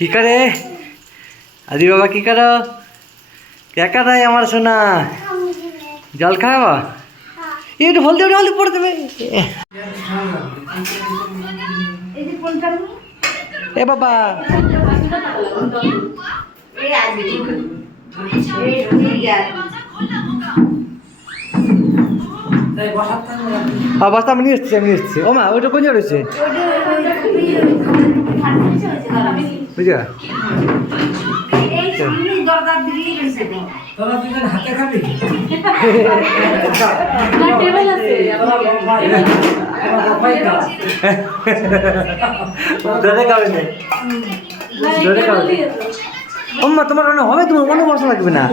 কি করে আদি বাবা কি করো? क्या रहा है हमारा सोना? जल खावा ये हल्दी पड़ देवे ए बाबा बस्ता আমি নিয়ে ও মা ওটা কোন রয়েছে বুঝা তোরা দুজন হাতে খাবি না টেবিল আছে ধরে খাবে না ধরে খাবে ওম্মা তোমার মনে হবে তোমার মনে বসা লাগবে না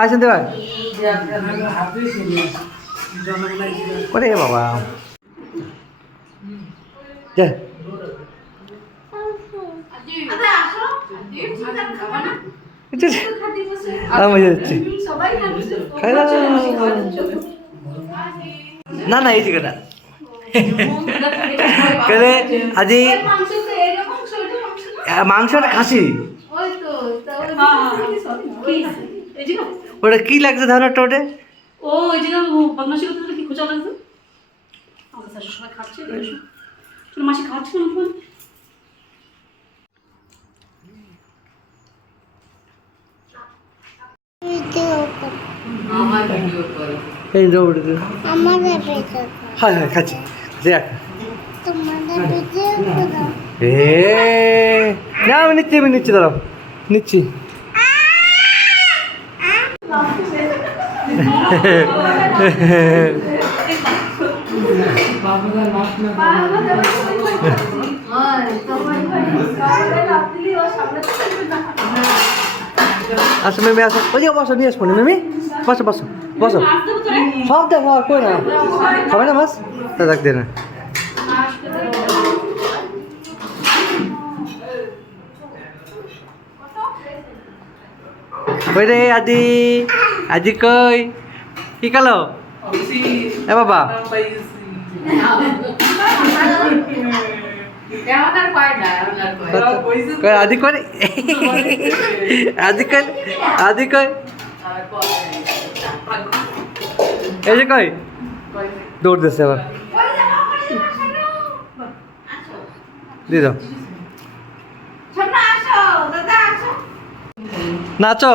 আসেন দেবা ওরে বাবা যা না না এই জায়গাটা আজি মাংসটা খাসি ওটা কি লাগছে ধারণাটা ওটা ও এই যে বদমাশি করতে কি খোঁজা লাগছে আমার শাশুড়ি সবাই খাচ্ছে চলো মাসি খাচ্ছে না ফোন আমার ভিডিও করে এই দৌড় দে আমার ভিডিও হ্যাঁ হ্যাঁ খাচ্ছি দেখ তোমাদের ভিডিও করো না আমি নিচ্ছি দাঁড়াও নিচ্ছি আসো মেমি আসো ওই যে বসো নিয়ে আসবো না মেমি বসো বসো বসো সব দেখো কই না খাবে না মাছ তা দেখ দে না ওই রে আদি আদি কই কি কালো এ বাবা আদি কই আদি কই এই যে কই দৌড় দিচ্ছে আবার দিয়ে দাও নাচো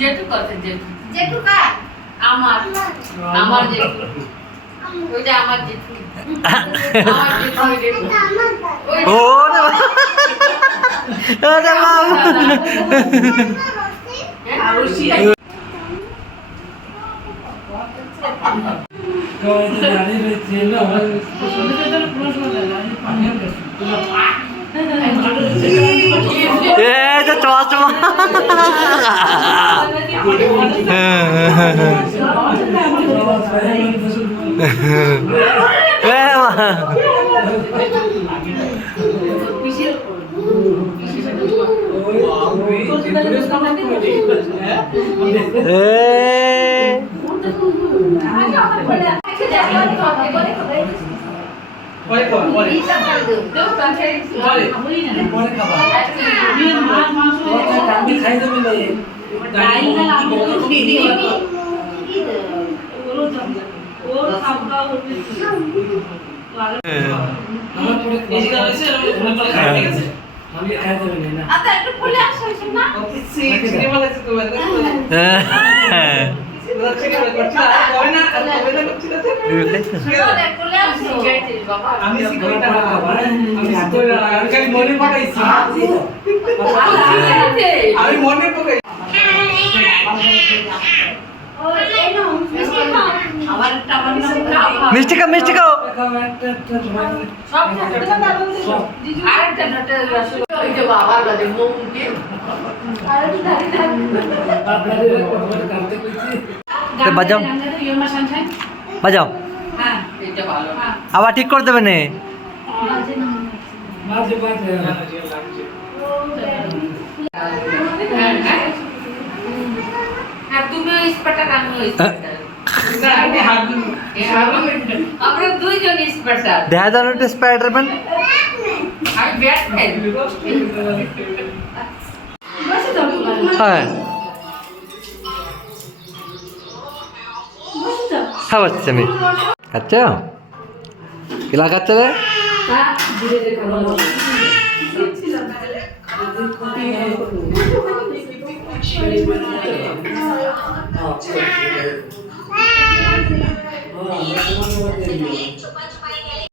জেঠু কথা জেঠু কার আমার জেঠু ওইটা আমার জেঠু ও রে বাবা চশমা আমার মিষ্টি খাও মিষ্টি খাও। বাজাও বাজাও, আবার ঠিক করে দেবে নে। আমরা দুইজন স্পেশাল। দেখা যান একটু স্পাইডারম্যান। আমি ব্যাটম্যান। হ্যাঁ খাওয়াচ্ছি আমি। খাচ্ছ? কিলা খাচ্ছে রে?